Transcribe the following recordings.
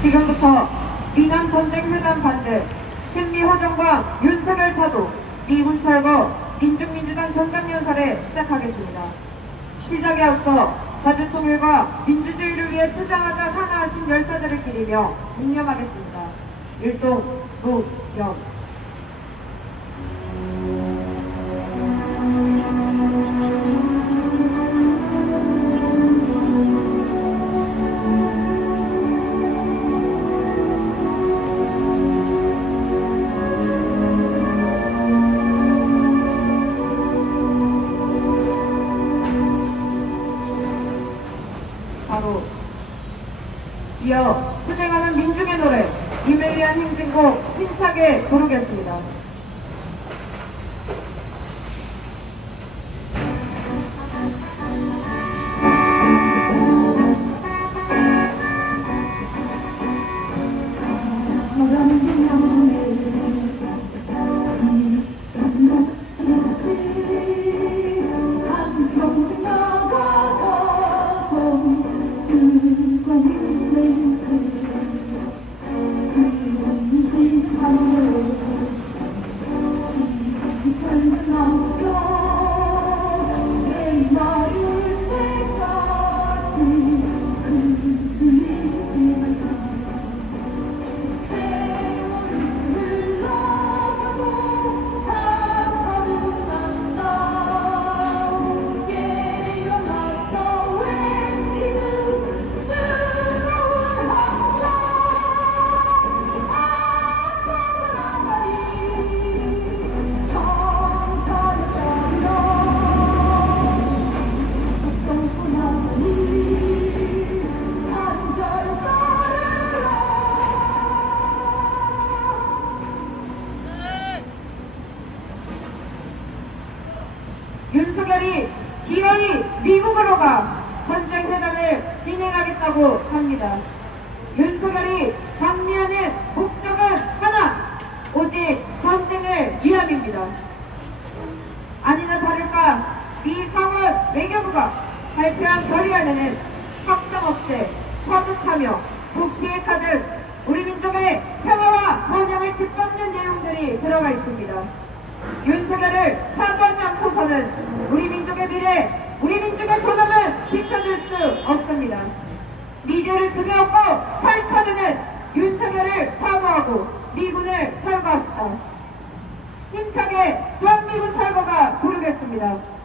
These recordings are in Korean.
지금부터 미남 전쟁 회담 반대, 친미 호정과 윤석열 타도, 미군 철거, 민중민주당 전당연설에 시작하겠습니다. 시작에 앞서 자주통일과 민주주의를 위해 투쟁하자 산하하신 열사들을 기리며 묵념하겠습니다. 일동 무념. 바로 이어 투쟁하는 민중의 노래 이멜리안 행진곡 힘차게 부르겠습니다. 윤석열이 기어이 미국으로 가 전쟁 회담을 진행하겠다고 합니다. 윤석열이 방미하는 목적은 하나, 오직 전쟁을 위함입니다. 아니나 다를까 미 상원 외교부가 발표한 결의안에는 확장업체, 서두참여, 북비핵화 등 우리 민족의 평화와 번영을 짓밟는 내용들이 들어가 있습니다. 윤석열을 타도하지 않고서는 우리 민족의 미래, 우리 민족의 존엄은 지켜줄 수 없습니다. 미제를 등에 업고 설쳐내는 윤석열을 타도하고 미군을 철거합시다. 힘차게 주한미군 철거가 부르겠습니다.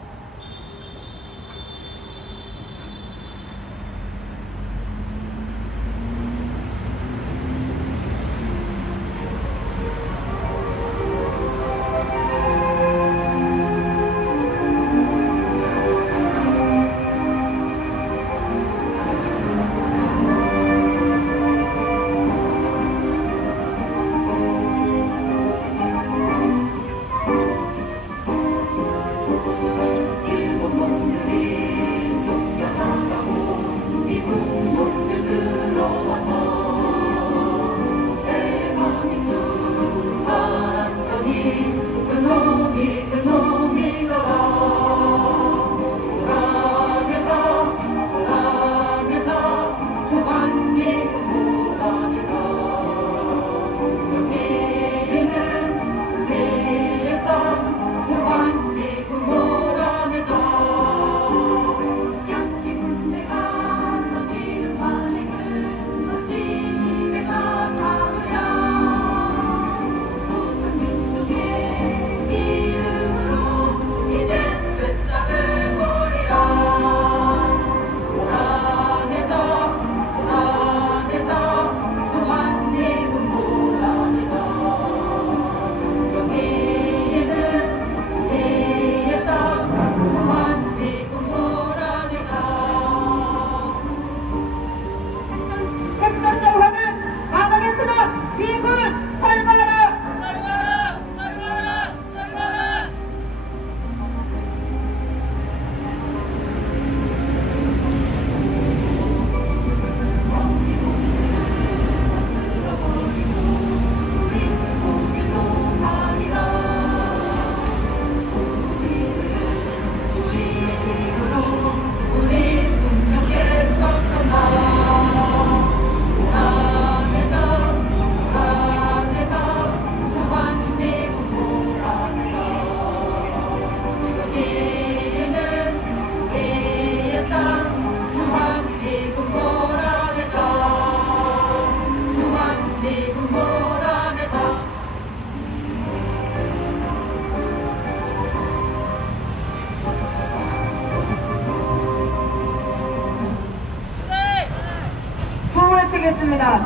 부탁드리겠습니다.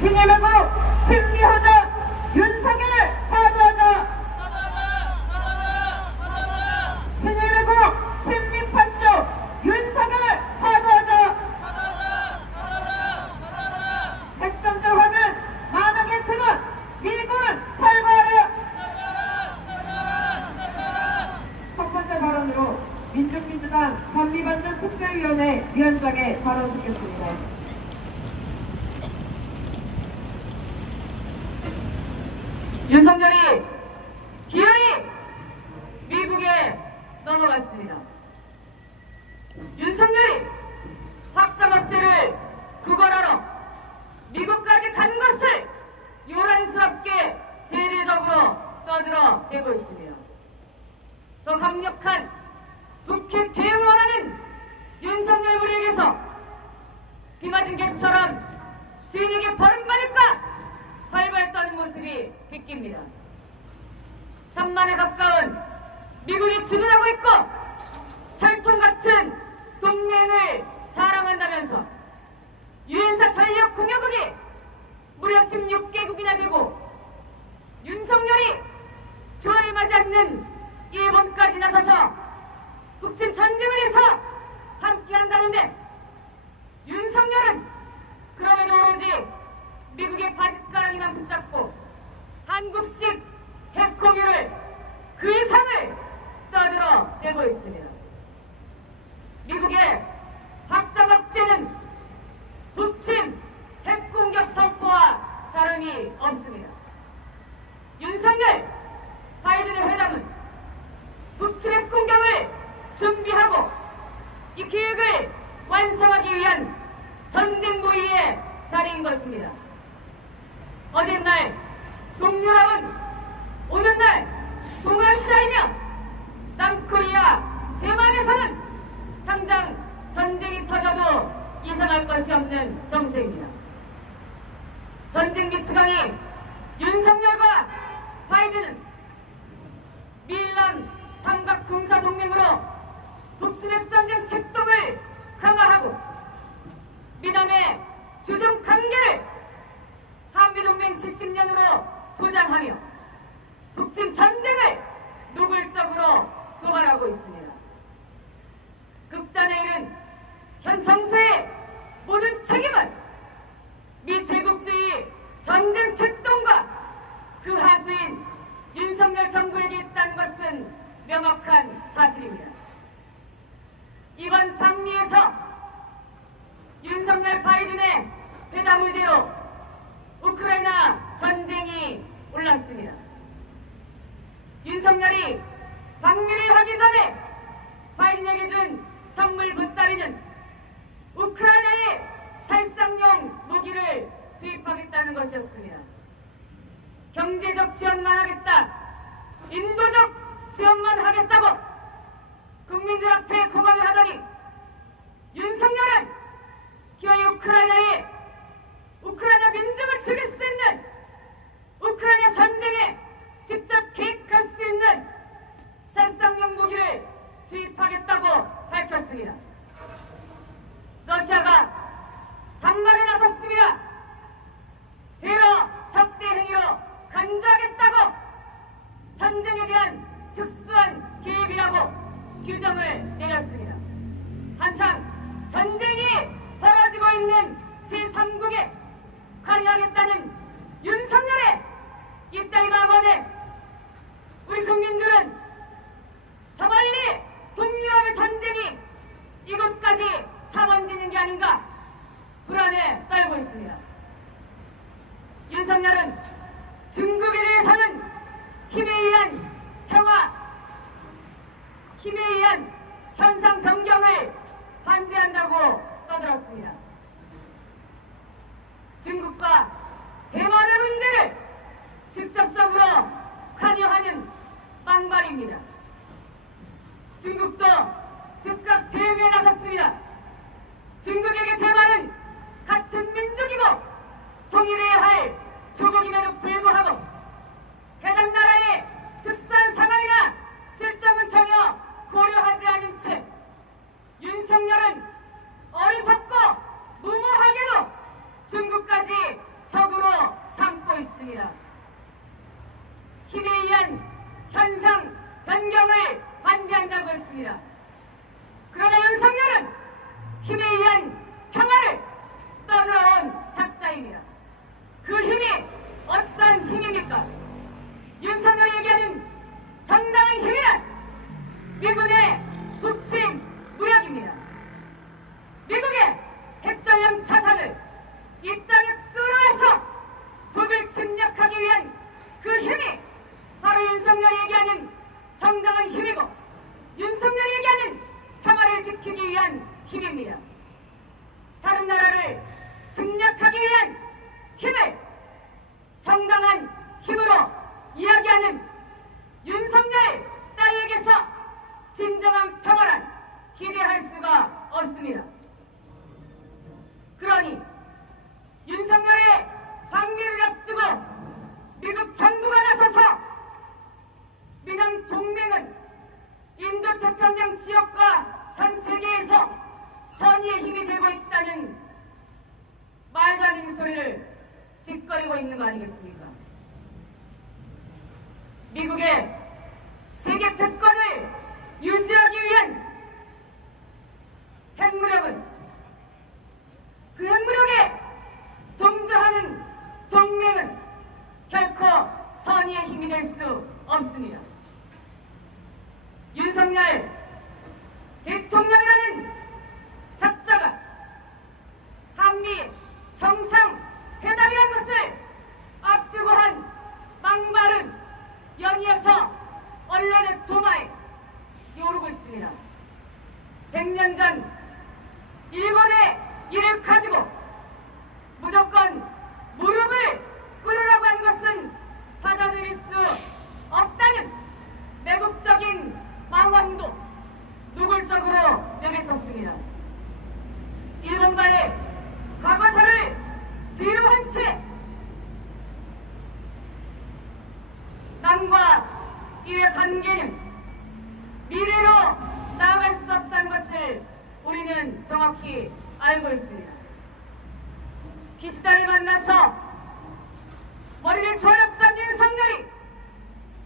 친일매국 친미허전 윤석열 파도하자! 친일매국 친미파쇼 윤석열 파도하자! 핵정적 화는 만왕의 근원 미군 철거하라! 첫 번째 발언으로 민중민주당 반미반전 특별위원회 위원장의 발언 듣겠습니다. 윤석열이 기어이 미국에 넘어갔습니다. 윤석열이 확장업체를 구걸하러 미국까지 간 것을 요란스럽게 대대적으로 떠들어대고 있습니다. 더 강력한 북핵 대응을 원하는 윤석열 무리에게서 비 맞은 개처럼 주인에게 버림받을까 활발 떠는 모습이 비낍니다. 3만에 가까운 미국이 주둔하고 있고 철통 같은 동맹을 자랑한다면서 유엔사 전력 공여국이 무려 16개국이나 되고 윤석열이 좋아해하지 않는 일본까지 나서서 북침 전쟁을 해서 함께한다는데 윤석열은 그럼에도 오로지 미국의 바짓가랑이만 붙잡고 한국식 핵 공유를 그 이상을 떠들어대고 있습니다. 미국의 확장업체는 북침 핵공격 선포와 다름이 없습니다. 윤석열 바이든의 회담은 북침 핵공격을 준비하고 이 계획을 완성하기 위한 전쟁 모의의 자리인 것입니다. 어젯날 동유럽은 오늘날 동아시아이며 남코리아, 대만에서는 당장 전쟁이 터져도 이상할 것이 없는 정세입니다. 전쟁 미치광이 윤석열과 바이든은 밀남 삼각 군사 동맹으로 북침핵 전쟁 책동을 강화하고 미남의 주중 관계를 한미동맹 70년으로 보장하며 북침 전쟁을 노골적으로 도발하고 있습니다. 극단에 이른 현 정세의 모든 책임은 미 제국주의 전쟁 책동과 그 하수인 윤석열 정부에게 있다는 것은 명확한 사실입니다. 이번 방미에서 윤석열 바이든의 회담 의제로 우크라이나 전쟁이 올랐습니다. 윤석열이 방미를 하기 전에 바이든에게 준 선물 보따리는 우크라이나에 살상용 무기를 투입하겠다는 것이었습니다. 경제적 지원만 하겠다, 인도적 지원만 하겠다고 국민들 앞에 공언을 하더니 윤석열은 기어이 우크라이나 민족을 죽일 수 있는 우크라이나 전쟁에 직접 개입할 수 있는 살상용 무기를 투입하겠다고 밝혔습니다. 러시아가 단말에 나섰습니다. 테러 적대 행위로 간주하겠다고 전쟁에 대한 특수한 개입이라고 규정을 내렸습니다. 한창 전쟁이 벌어지고 있는 제3국에 관여하겠다는 윤석열의 이따위 방언에 우리 국민들은 저 멀리 동유럽의 전쟁이 이곳까지 타번지는 게 아닌가 불안에 떨고 있습니다. 윤석열은 중국에 대해서는 힘에 의한 현상 변경을 반대한다고 떠들었습니다. 중국과 대만의 문제를 직접적으로 관여하는 막말입니다. 중국도 즉각 대응에 나섰습니다. 중국에게 대만은 같은 민족이고 통일해야 할 조국임에도 불구하고 해당 나라의 특수한 상황이나 실정은 전혀 고려하지 않은 채 윤석열은 이루고 있다는 말도 안 되는 소리를 짓거리고 있는 거 아니겠습니까? 미국의 세계 패권을 유지하기 위한 핵무력은 그 핵무력에 동조하는 동맹은 결코 선의의 힘이 될 수 없습니다. 윤석열 대통령이라는 작자가 한미 정상회담이라는 것을 앞두고 한 막말은 연이어서 언론의 도마에 오르고 있습니다. 100년 전 일본의 일을 가지고 무조건 무릎을 꿇으라고 한 것은 받아들일 수 없다는 매국적인 망언도 노골적으로 내뱉었습니다. 일본과의 과거사를 뒤로 한 채 남과 이의 관계는 미래로 나아갈 수 없다는 것을 우리는 정확히 알고 있습니다. 기시다를 만나서 머리를 조였던 윤석열이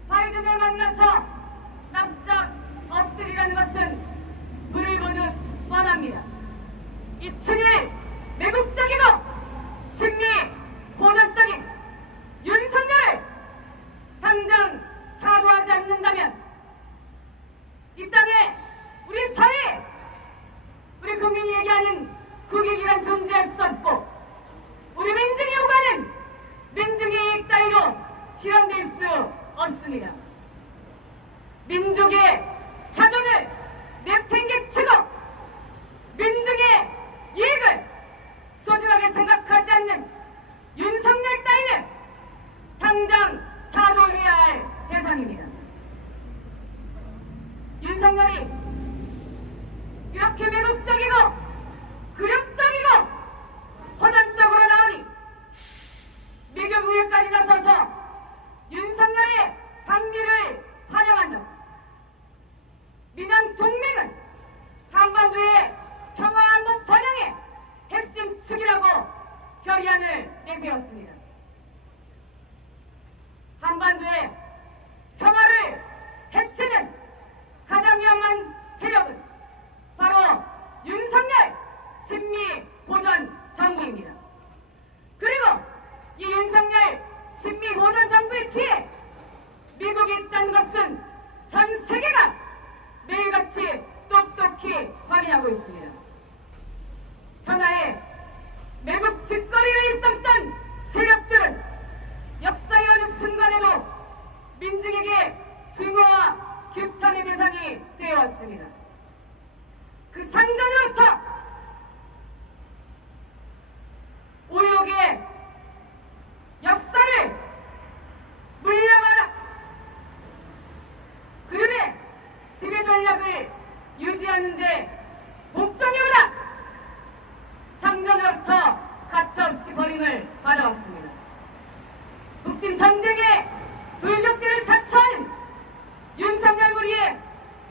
바이든을 만나서 납작 엎드리라는 것은 불을 보듯 뻔합니다. 이 친일 매국적이고 친미 고전적인 윤석열을 당장 타도하지 않는다면 이 땅에 우리 사회에 우리 국민이 얘기하는 국익이란 존재할 수 없고 우리 민중이 요구하는 민중의 이익 따위로 실현될 수 없습니다. 민족의 자존을 내팽개치고 민중의 이익을 소중하게 생각하지 않는 윤석열 따위는 당장 타도해야 할 대상입니다. 윤석열이 이렇게 매국적이고 굴욕적이고 허전적으로 나오니 미국 의회까지 나서서 윤석열의 방미를 환영한다. 민한 동맹은 한반도의 평화안보 번영의 핵심 축이라고 결의안을 내세웠습니다. 한반도의 평화를 해치는 가장 위험한 세력은 바로 윤석열 친미 보전 정부입니다. 그리고 이 윤석열 친미 보전 정부의 뒤에 미국이 있다는 것은 전 세계가 매일같이 똑똑히 확인하고 있습니다. 천하에 매국 짓거리를 있었던 세력들은 역사의 어느 순간에도 민중에게 증오와 규탄의 대상이 되어왔습니다. 그 상전으로부터 오욕의 역사를 물려받아 그들의 지배 전략을 유지하는 데 복종해오라 상전으로부터 가차없이 버림을 받아왔습니다. 북진 전쟁의 돌격대를 자처하는 윤석열 무리의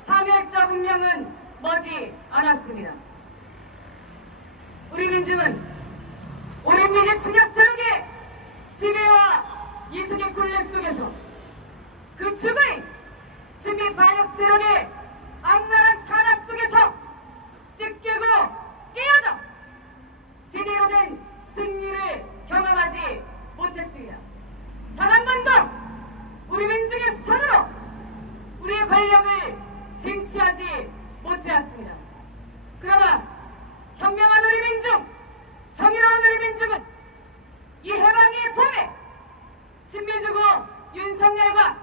파멸적 운명은 머지 않았습니다. 우리 민중은 오랜 미래 침략 세력의 지배와 이속의 굴레 속에서 그 죽의 친미 반역 세력의 악랄한 탄압 속에서 찢기고 깨어져 제대로 된 승리를 경험하지 못했습니다. 단 한 번도 우리 민중의 손으로 우리의 권력을 쟁취하지 못해왔습니다. 그러나 현명한 우리 민중, 정의로운 우리 민중은 이 해방의 봄에 친미주고 윤석열과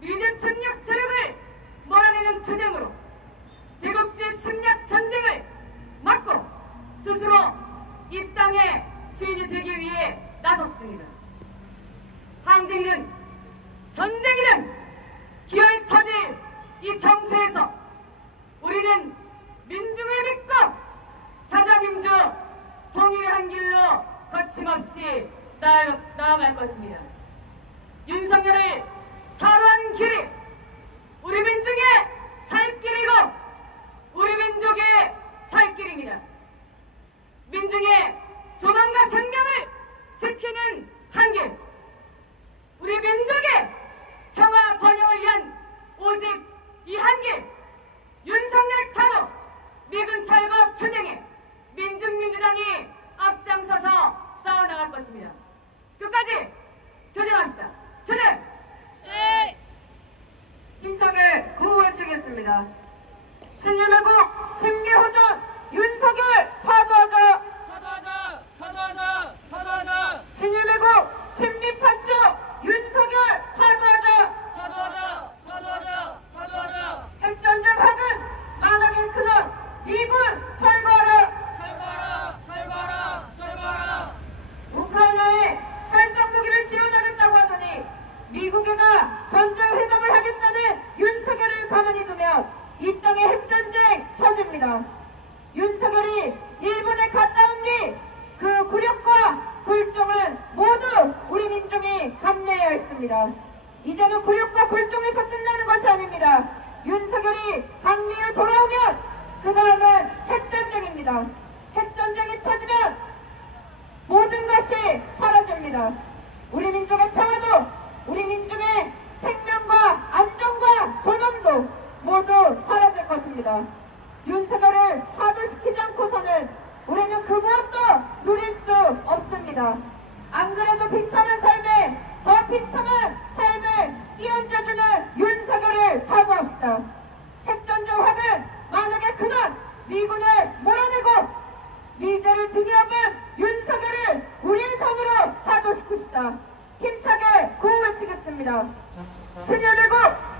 미제 침략 세력을 몰아내는 투쟁으로 제국주의 침략 전쟁을 막고 스스로 이 땅의 주인이 되기 위해 나섰습니다. 항쟁이든 전쟁이든 기어이 터질 이 정세에서 우리는 민중을 믿고 자자민주 통일의 한 길로 거침없이 나아갈 것입니다. 윤석열을 타로하는 길이 우리 민중의 살 길이고 우리 민족의 살 길입니다. 민중의 존엄과 생명을 지키는 한길, 우리 민족의 평화 번영을 위한 오직 이 한길, 윤석열 탄핵, 미군 철거 투쟁에 민중민주당이 앞장서서 싸워나갈 것입니다. 끝까지 투쟁합시다. 투쟁! 네. 힘차게 구호외치겠습니다. 친일매국 친미호전 윤석열 파도하자! 파도하자! 파도하자! 파도하자! 친일매국 친미파쇼 윤석열 파도하자! 파도하자! 파도하자! 파도하자! 핵전쟁 확은 만하게 크던 미군 철거하라! 설거라! 설거라! 설거라! 우크라이나에 살상 무기를 지원하겠다고 하더니 미국에가 전쟁 회담을 하겠다는 윤석열을 가만히 두면 이 땅에 핵전쟁 터집니다. 윤석열이 일본에 갔다 온 뒤 그 굴욕과 굴종은 모두 우리 민중이 감내해야 했습니다. 이제는 굴욕과 굴종에서 끝나는 것이 아닙니다. 윤석열이 강미에 돌아오면 그 다음은 핵전쟁입니다. 핵전쟁이 터지면 모든 것이 사라집니다. 우리 민족의 평화도, 우리 민중의 생명과 안전과 존엄도 모두 사라질 것입니다. 윤석열을 파도시키지 않고서는 우리는 그 무엇도 누릴 수 없습니다. 안 그래도 비참한 삶에 더 비참한 삶을 끼얹어주는 윤석열을 각오합시다. 핵전쟁 확은 만약에 그날 미군을 몰아내고 미제를 등에 업은 윤석열을 우리의 손으로 파도시킵시다. 힘차게 구호 외치겠습니다. 친일매국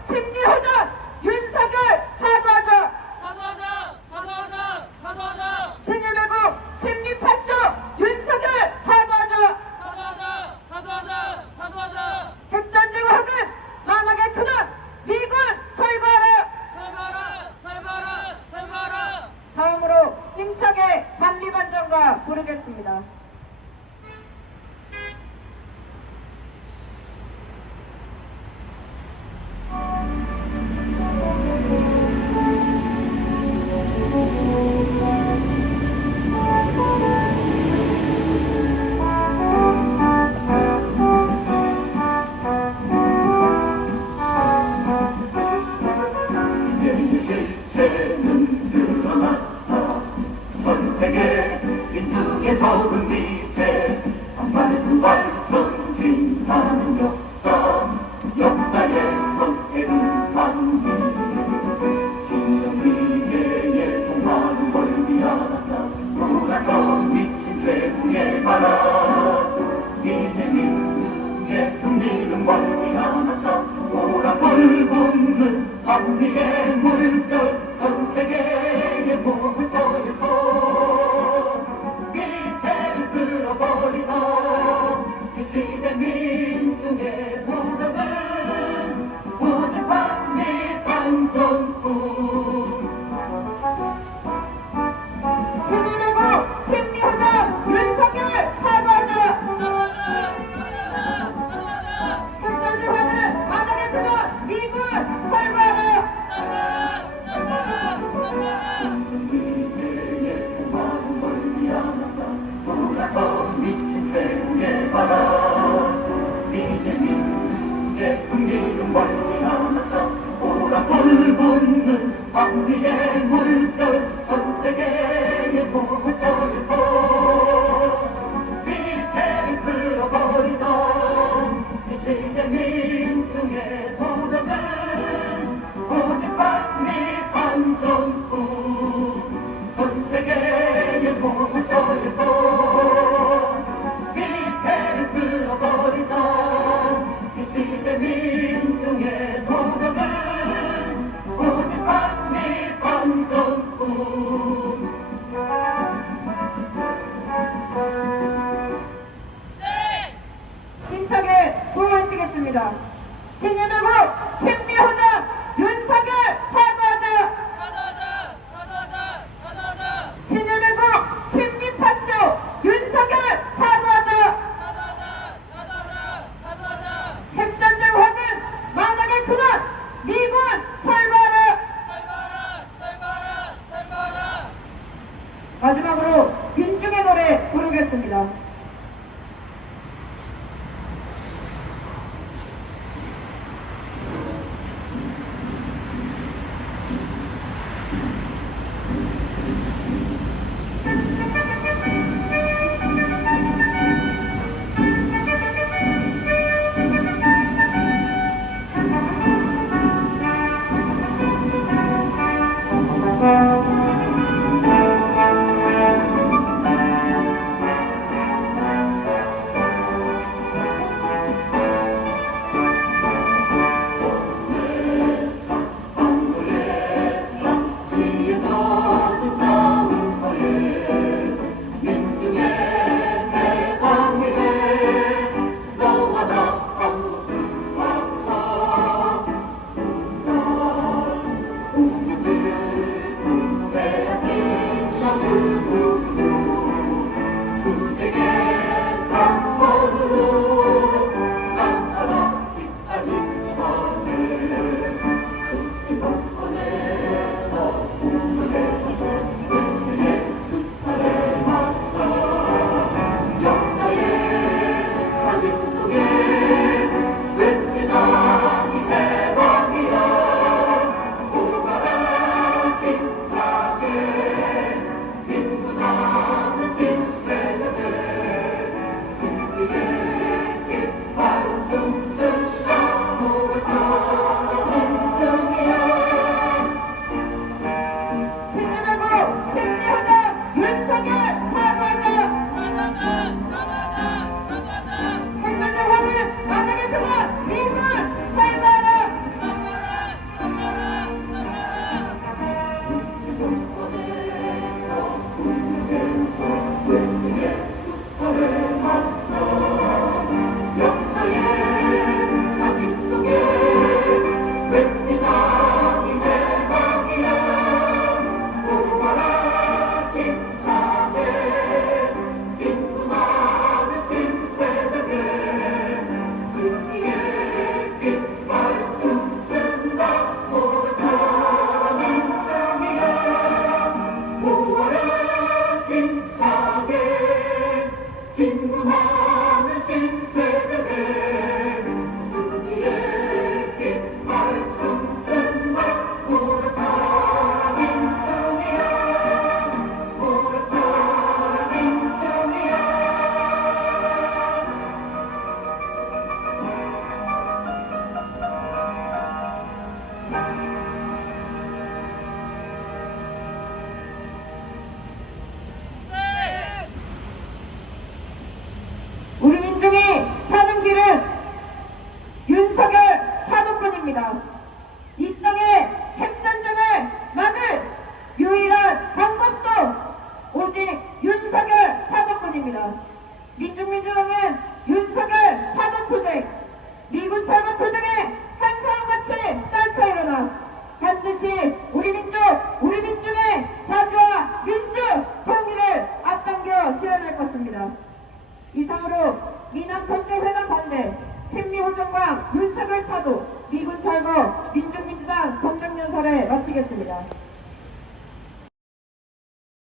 친미호전 윤석열 파도하자! 파도하자! 파도하자! 파도하자! 친일매국 친미파쇼 윤석열 파도하자! 파도하자! 파도하자! 파도하자! 핵전쟁 확은 만약에 그날 미군 철거하라! 설거라! 설거라! 설거라! 다음으로 힘차게 반리반전가 부르겠습니다. 실체는 드러났다. 전 세계 민중의 적은 미제 한반도발 전진하는 역사의 선택은 단기 진영 미제의 종말은 멀지 않았다. 몰아쳐 미친 최후의 바람 이제 민중의 승리는 멀지 않았다. 오락을 붓는 한미의 물결 전 세계의 보호처에서 미제를 쓸어버리자. 이 시대 민중의 무덤은 오직 반미 반전뿐. 친일매국 친미호전 윤석열 파도하자! 핵전쟁 확은 만약에 그날 미군 철거하라! 미제의 종말은 멀지 않았다. 몰아쳐 미친 최후의 바람 이제 민중의 승리는 멀지 않았다. 오락불 붙는 한미의 물결 전 세계의 보호처에서 미제를 쓸어버리자. 이 시대 민중의 도덕은 오직 반미 반전뿐. 전 세계의 보호처에서 미제를 쓸어버리자. 이 시대 민중의 도덕은 오직 반미 반전뿐. 힘차게 구호 외치겠습니다. 친일매국 친미호전 윤석열 파도하자! 파도하자! 파도하자! 파도하자! 친일매국 친미파쇼 윤석열 파도하자! 파도하자! 파도하자! 파도하자! 핵전쟁 확은 만약에 그날 미군 철거하라! 설거라! 설거라! 설거라! 마지막으로 민중의 노래 부탁드립니다. 우리 민중이 사는 길은 윤석열 타도권입니다. 이 땅의 핵전쟁을 막을 유일한 방법도 오직 윤석열 타도권입니다. 민중민주당은 윤석열 타도 투쟁, 미군 철거 투쟁에 한 사람같이 떨쳐 일어나 반드시 우리 민족, 우리 민중의 자주와 민주 통일을 앞당겨 실현할 것입니다. 이상으로 미남 전주회담 반대, 친미호정광, 윤석열 타도, 미군 철거, 민중민주당 정정연설을 마치겠습니다.